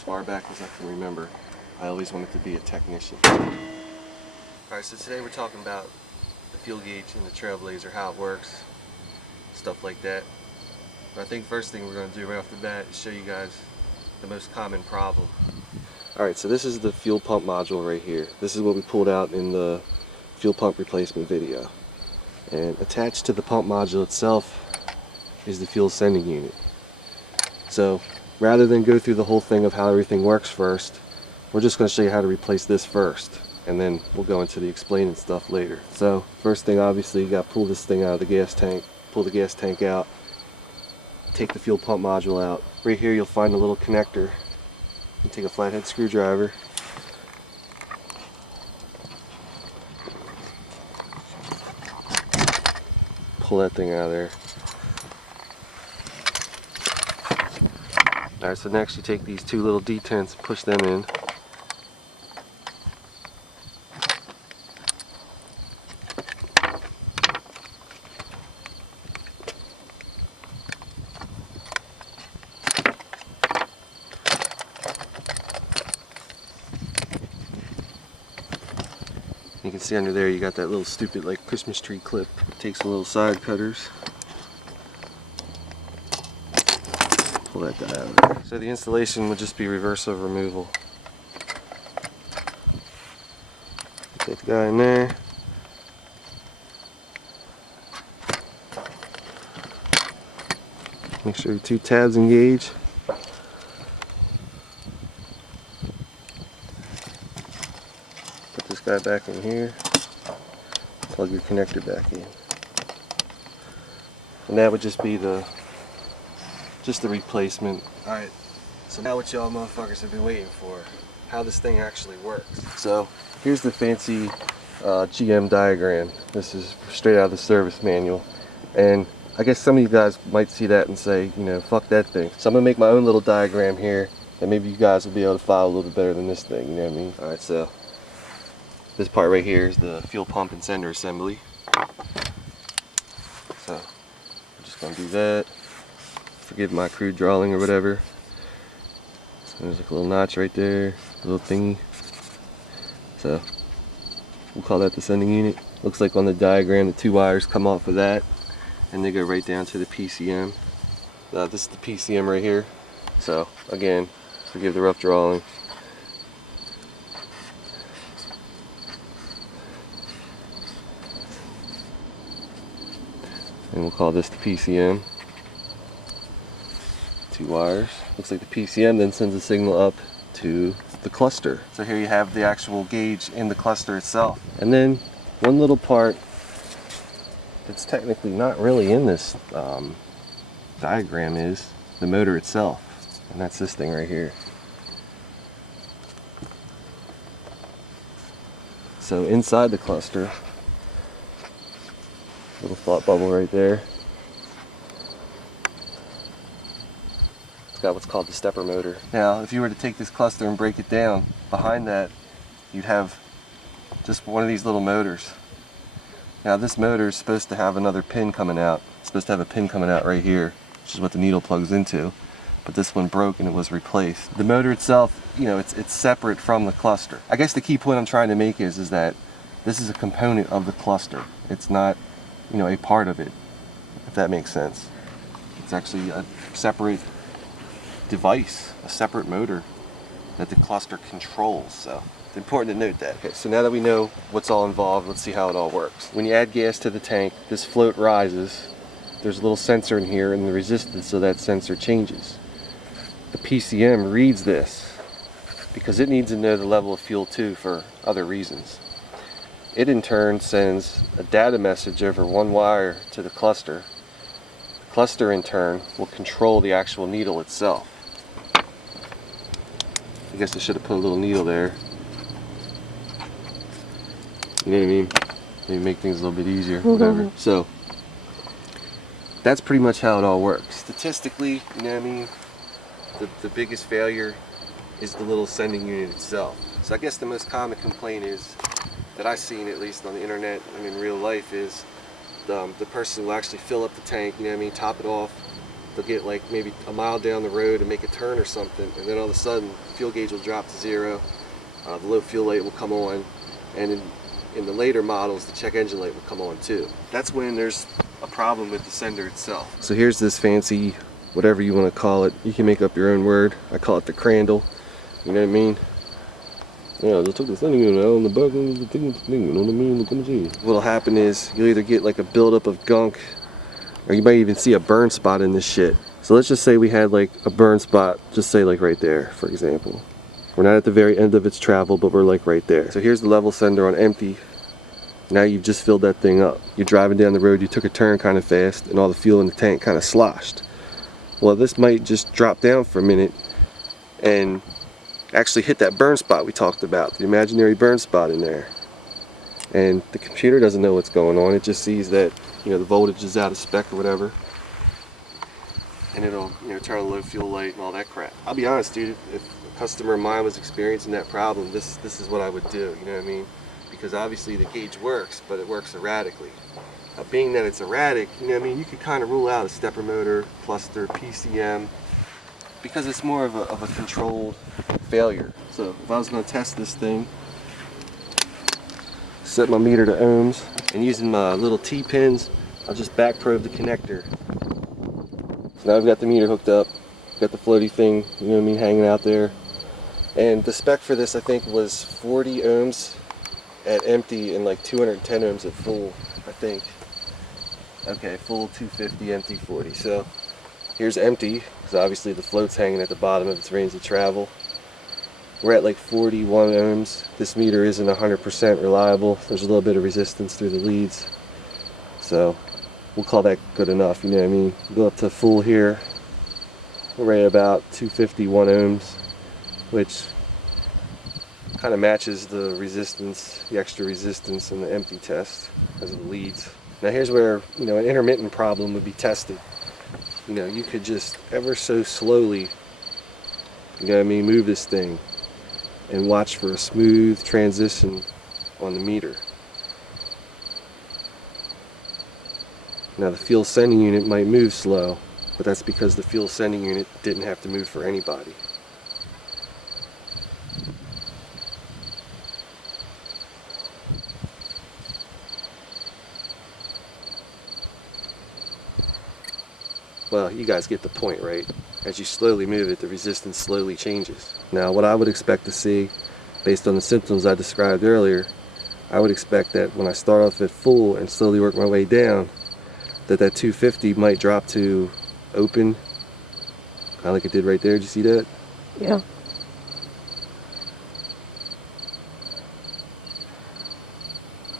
as far back as I can remember, I always wanted to be a technician. Alright, so today we're talking about the fuel gauge in the Trailblazer, how it works, stuff like that. But I think first thing we're going to do right off the bat is show you guys the most common problem. Alright, so this is the fuel pump module right here. This is what we pulled out in the fuel pump replacement video. And attached to the pump module itself is the fuel sending unit. So rather than go through the whole thing of how everything works first, we're just going to show you how to replace this first, and then we'll go into the explaining stuff later. So first thing, obviously, you got to pull this thing out of the gas tank, pull the gas tank out, take the fuel pump module out. Right here you'll find a little connector. You take a flathead screwdriver, pull that thing out of there. Alright, so next you take these two little detents and push them in. You can see under there you got that little stupid like Christmas tree clip. Take some little side cutters. Pull that guy out of there. So the installation would just be reverse of removal. Take the guy in there. Make sure your two tabs engage. Put this guy back in here. Plug your connector back in. And that would just be the replacement. Alright, so now what y'all motherfuckers have been waiting for, how this thing actually works. So here's the fancy GM diagram. This is straight out of the service manual, and I guess some of you guys might see that and say, you know, fuck that thing. So I'm gonna make my own little diagram here, and maybe you guys will be able to follow a little bit better than this thing, you know what I mean? Alright, so this part right here is the fuel pump and sender assembly. So we're just gonna do that. Forgive my crude drawing or whatever. So there's like a little notch right there, a little thingy. So we'll call that the sending unit. Looks like on the diagram the two wires come off of that and they go right down to the PCM. This is the PCM right here. So again, forgive the rough drawing. And we'll call this the PCM. Two wires. Looks like the PCM then sends a signal up to the cluster. So here you have the actual gauge in the cluster itself. And then one little part that's technically not really in this diagram is the motor itself. And that's this thing right here. So inside the cluster, little thought bubble right there. Got what's called the stepper motor. Now if you were to take this cluster and break it down, behind that you'd have just one of these little motors. Now this motor is supposed to have another pin coming out. It's supposed to have a pin coming out right here, which is what the needle plugs into, but this one broke and it was replaced. The motor itself, you know, it's separate from the cluster. I guess the key point I'm trying to make is that this is a component of the cluster. It's not, you know, a part of it, if that makes sense. It's actually a separate device, a separate motor that the cluster controls. So it's important to note that. Okay, so now that we know what's all involved, let's see how it all works. When you add gas to the tank, this float rises. There's a little sensor in here and the resistance so that sensor changes. The PCM reads this because it needs to know the level of fuel too for other reasons. It in turn sends a data message over one wire to the cluster. The cluster in turn will control the actual needle itself. I guess I should have put a little needle there. You know what I mean? Maybe make things a little bit easier, whatever. So that's pretty much how it all works. Statistically, you know what I mean? The biggest failure is the little sending unit itself. So I guess the most common complaint is, that I've seen at least on the internet and in real life, is the person will actually fill up the tank, you know what I mean, top it off, they'll get like maybe a mile down the road and make a turn or something, and then all of a sudden the fuel gauge will drop to 0, the low fuel light will come on, and in the later models the check engine light will come on too. That's when there's a problem with the sender itself. So here's this fancy, whatever you want to call it, you can make up your own word. I call it the crandle, you know what I mean? Yeah, just took the sending unit out on the back of the thing, you know what I mean? Look at me. What'll happen is you'll either get like a buildup of gunk, or you might even see a burn spot in this shit. So let's just say we had like a burn spot, just say like right there, for example. We're not at the very end of its travel, but we're like right there. So here's the level sender on empty. Now you've just filled that thing up. You're driving down the road, you took a turn kind of fast, and all the fuel in the tank kind of sloshed. Well, this might just drop down for a minute and actually hit that burn spot we talked about, the imaginary burn spot in there. And the computer doesn't know what's going on. It just sees that, you know, the voltage is out of spec or whatever, and it'll, you know, turn on the low fuel light and all that crap. I'll be honest, dude, if a customer of mine was experiencing that problem, this is what I would do, you know what I mean? Because obviously the gauge works, but it works erratically. Being that it's erratic, you know what I mean, you could kind of rule out a stepper motor, cluster, PCM, because it's more of a controlled failure. So if I was going to test this thing, set my meter to ohms, and using my little T-pins, I'll just back probe the connector. So now I've got the meter hooked up, got the floaty thing, you know what I mean, hanging out there. And the spec for this, I think, was 40 ohms at empty and like 210 ohms at full, I think. Okay, full 250, empty 40. So here's empty, because obviously the float's hanging at the bottom of its range of travel. We're at like 41 ohms. This meter isn't 100% reliable. There's a little bit of resistance through the leads. So we'll call that good enough, you know what I mean? Go up to full here. We're right about 251 ohms, which kind of matches the resistance, the extra resistance in the empty test because of the leads. Now here's where, you know, an intermittent problem would be tested. You know, you could just ever so slowly, you know what I mean, move this thing and watch for a smooth transition on the meter. Now the fuel sending unit might move slow, but that's because the fuel sending unit didn't have to move for anybody. Well, you guys get the point, right? As you slowly move it, the resistance slowly changes. Now, what I would expect to see, based on the symptoms I described earlier, I would expect that when I start off at full and slowly work my way down, that 250 might drop to open, kind of like it did right there. Did you see that? Yeah.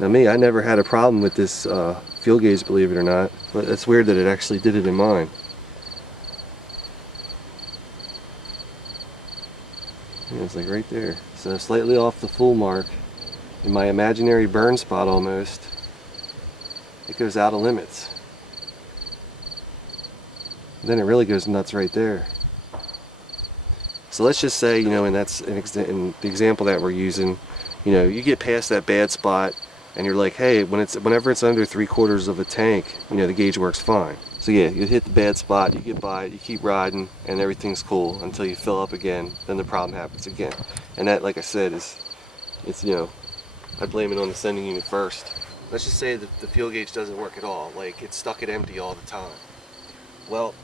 Now me, I never had a problem with this fuel gauge, believe it or not, but it's weird that it actually did it in mine. Yeah, it's like right there. So slightly off the full mark, in my imaginary burn spot almost, it goes out of limits. Then it really goes nuts right there. So let's just say, you know, and that's in the example that we're using, you know, you get past that bad spot and you're like, hey, whenever it's under 3/4 of a tank, you know, the gauge works fine. So yeah, you hit the bad spot, you get by it, you keep riding, and everything's cool until you fill up again, then the problem happens again. And that, like I said, it's, you know, I blame it on the sending unit first. Let's just say that the fuel gauge doesn't work at all, like it's stuck at empty all the time. Well,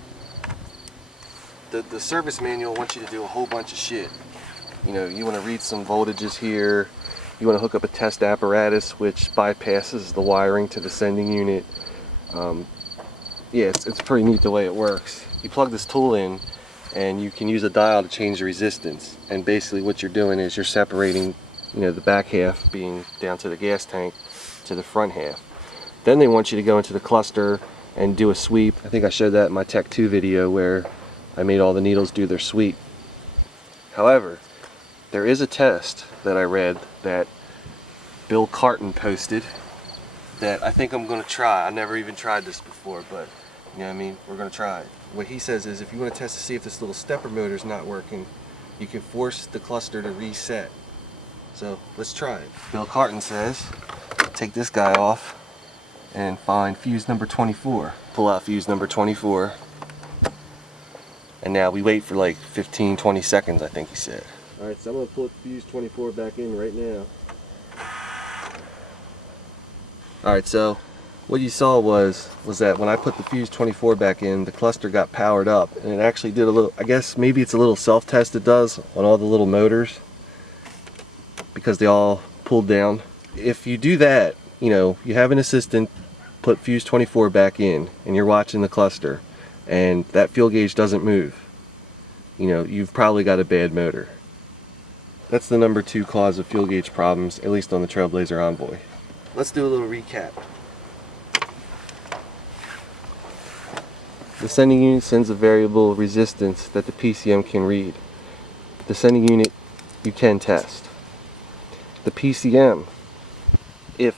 the service manual wants you to do a whole bunch of shit. You know, you want to read some voltages here, you want to hook up a test apparatus which bypasses the wiring to the sending unit. Yeah, it's pretty neat the way it works. You plug this tool in and you can use a dial to change the resistance, and basically what you're doing is you're separating, you know, the back half being down to the gas tank to the front half. Then they want you to go into the cluster and do a sweep. I think I showed that in my Tech 2 video where I made all the needles do their sweep. However, there is a test that I read that Bill Carton posted that I think I'm going to try. I never even tried this before, but you know what I mean, we're going to try it. What he says is if you want to test to see if this little stepper motor is not working, you can force the cluster to reset. So let's try it. Bill Carton says, take this guy off and find fuse number 24. Pull out fuse number 24. And now we wait for like 15-20 seconds, I think he said. Alright, so I'm going to put fuse 24 back in right now. Alright, so what you saw was that when I put the fuse 24 back in, the cluster got powered up, and it actually did a little, I guess maybe it's a little self-test it does on all the little motors because they all pulled down. If you do that, you know, you have an assistant put fuse 24 back in and you're watching the cluster and that fuel gauge doesn't move, you know, you've probably got a bad motor. That's the number 2 cause of fuel gauge problems, at least on the Trailblazer Envoy. Let's do a little recap. The sending unit sends a variable resistance that the PCM can read. The sending unit you can test. The PCM, if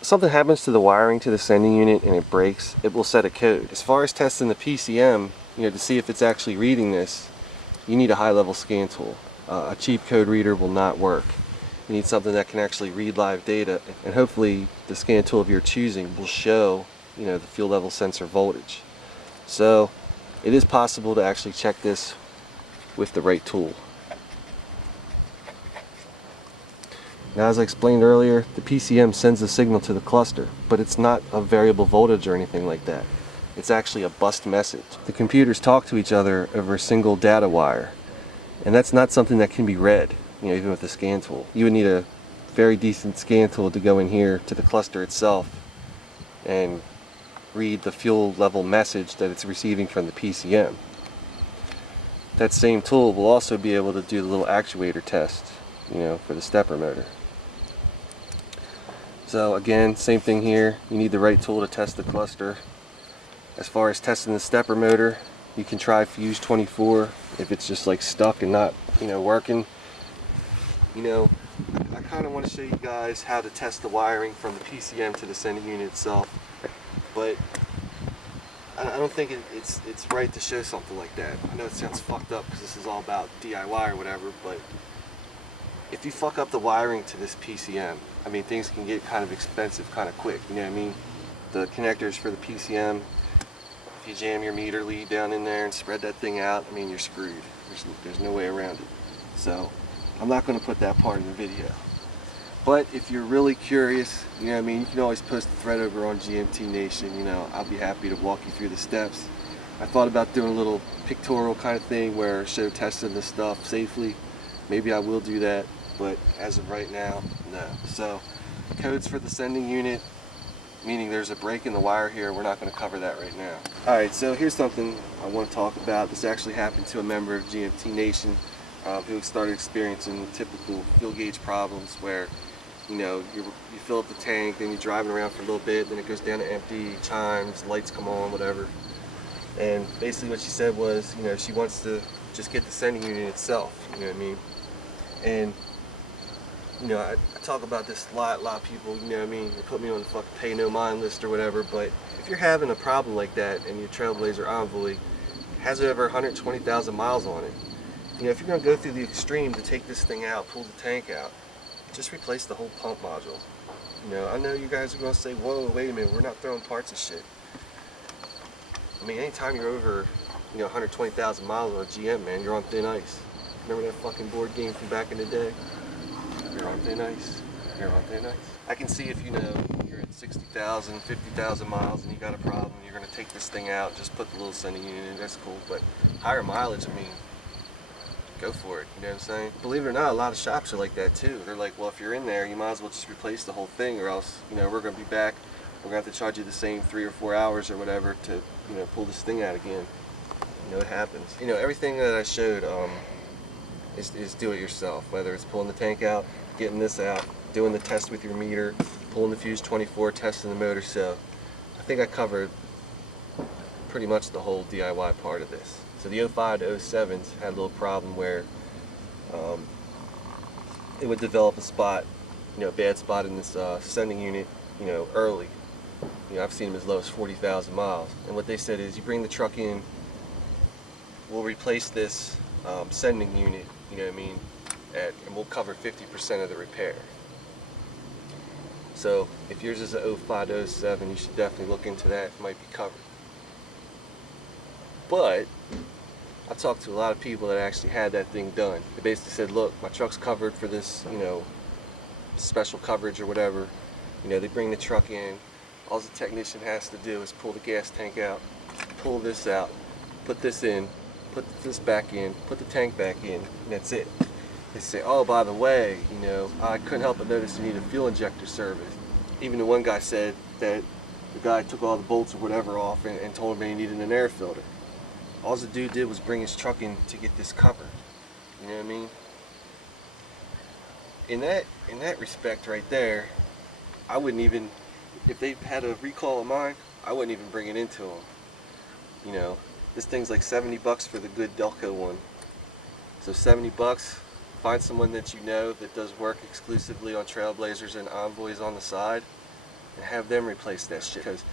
something happens to the wiring to the sending unit and it breaks, it will set a code. As far as testing the PCM, you know, to see if it's actually reading this, you need a high-level scan tool. A cheap code reader will not work. You need something that can actually read live data, and hopefully the scan tool of your choosing will show, you know, the fuel level sensor voltage. So it is possible to actually check this with the right tool. Now, as I explained earlier, the PCM sends a signal to the cluster, but it's not a variable voltage or anything like that. It's actually a bus message. The computers talk to each other over a single data wire, and that's not something that can be read, you know, even with the scan tool. You would need a very decent scan tool to go in here to the cluster itself and read the fuel level message that it's receiving from the PCM. That same tool will also be able to do the little actuator test, you know, for the stepper motor. So again, same thing here. You need the right tool to test the cluster. As far as testing the stepper motor, you can try fuse 24 if it's just like stuck and not, you know, working. You know, I kind of want to show you guys how to test the wiring from the PCM to the sending unit itself, but I don't think it's right to show something like that. I know it sounds fucked up because this is all about DIY or whatever, but if you fuck up the wiring to this PCM, I mean, things can get kind of expensive kind of quick, you know what I mean? The connectors for the PCM, if you jam your meter lead down in there and spread that thing out, I mean, you're screwed. There's no way around it. So I'm not going to put that part in the video. But if you're really curious, you know what I mean, you can always post a thread over on GMT Nation. You know, I'll be happy to walk you through the steps. I thought about doing a little pictorial kind of thing where I show testing this stuff safely. Maybe I will do that, but as of right now, no. So codes for the sending unit, meaning there's a break in the wire here, we're not going to cover that right now. Alright, so here's something I want to talk about. This actually happened to a member of GMT Nation who started experiencing the typical fuel gauge problems where, you know, you fill up the tank, then you're driving around for a little bit, then it goes down to empty, chimes, lights come on, whatever. And basically what she said was, you know, she wants to just get the sending unit itself, you know what I mean? And, you know, I talk about this a lot of people, you know what I mean, they put me on the fucking pay no mind list or whatever, but if you're having a problem like that and your Trailblazer Envoy has over 120,000 miles on it, you know, if you're going to go through the extreme to take this thing out, pull the tank out, just replace the whole pump module. You know, I know you guys are going to say, whoa, wait a minute, we're not throwing parts of shit. I mean, anytime you're over, you know, 120,000 miles on a GM, man, you're on thin ice. Remember that fucking board game from back in the day? You're on thin ice. You're on thin ice. I can see if, you know, you're at 60,000, 50,000 miles and you got a problem, you're going to take this thing out, just put the little sending unit in, that's cool. But higher mileage, I mean, go for it, you know what I'm saying? Believe it or not, a lot of shops are like that too. They're like, well, if you're in there, you might as well just replace the whole thing, or else, you know, we're going to be back, we're going to have to charge you the same 3 or 4 hours or whatever to, you know, pull this thing out again. You know, it happens. You know, everything that I showed is do it yourself, whether it's pulling the tank out, getting this out, doing the test with your meter, pulling the fuse 24, testing the motor. So I think I covered pretty much the whole DIY part of this. So the 05 to 07s had a little problem where it would develop a spot, you know, a bad spot in this sending unit, you know, early. You know, I've seen them as low as 40,000 miles. And what they said is, you bring the truck in, we'll replace this sending unit, you know what I mean, and we'll cover 50% of the repair. So if yours is a 05 to 07, you should definitely look into that. It might be covered. But I talked to a lot of people that actually had that thing done. They basically said, look, my truck's covered for this, you know, special coverage or whatever. You know, they bring the truck in. All the technician has to do is pull the gas tank out, pull this out, put this in, put this back in, put the tank back in, and that's it. They say, oh, by the way, you know, I couldn't help but notice you need a fuel injector service. Even the one guy said that the guy took all the bolts or whatever off and told him he needed an air filter. All the dude did was bring his truck in to get this covered. You know what I mean? In that respect right there, I wouldn't even, if they had a recall of mine, I wouldn't even bring it into them. You know, this thing's like 70 bucks for the good Delco one. So 70 bucks, find someone that you know that does work exclusively on Trailblazers and Envoys on the side, and have them replace that shit. Because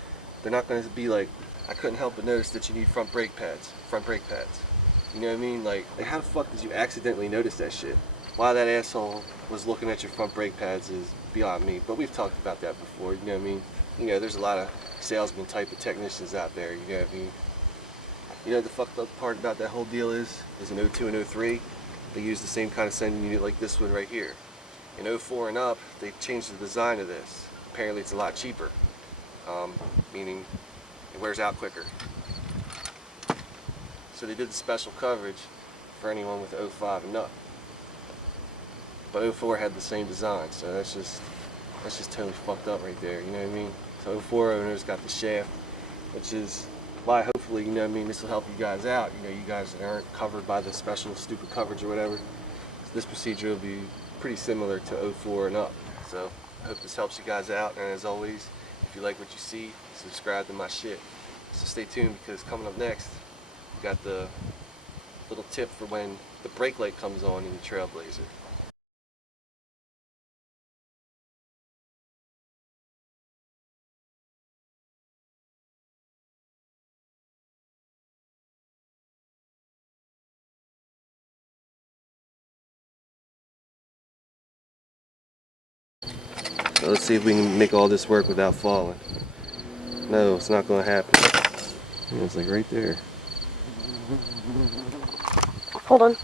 they're not going to be like, I couldn't help but notice that you need front brake pads. You know what I mean? Like how the fuck did you accidentally notice that shit? Why that asshole was looking at your front brake pads is beyond me, but we've talked about that before, you know what I mean? You know, there's a lot of salesman type of technicians out there, you know what I mean? You know the fucked up part about that whole deal is in 02 and 03, they use the same kind of sending unit like this one right here. In 04 and up, they changed the design of this. Apparently it's a lot cheaper, meaning it wears out quicker. So they did the special coverage for anyone with 05 and up. But 04 had the same design, so that's just totally fucked up right there, you know what I mean? So 04 owners got the shaft, which is why hopefully, you know what I mean, this will help you guys out. You know, you guys that aren't covered by the special stupid coverage or whatever. So this procedure will be pretty similar to 04 and up. So I hope this helps you guys out, and as always, if you like what you see, subscribe to my shit. So stay tuned, because coming up next, we got the little tip for when the brake light comes on in the Trailblazer. So let's see if we can make all this work without falling. No, it's not going to happen. And it's like right there. Hold on.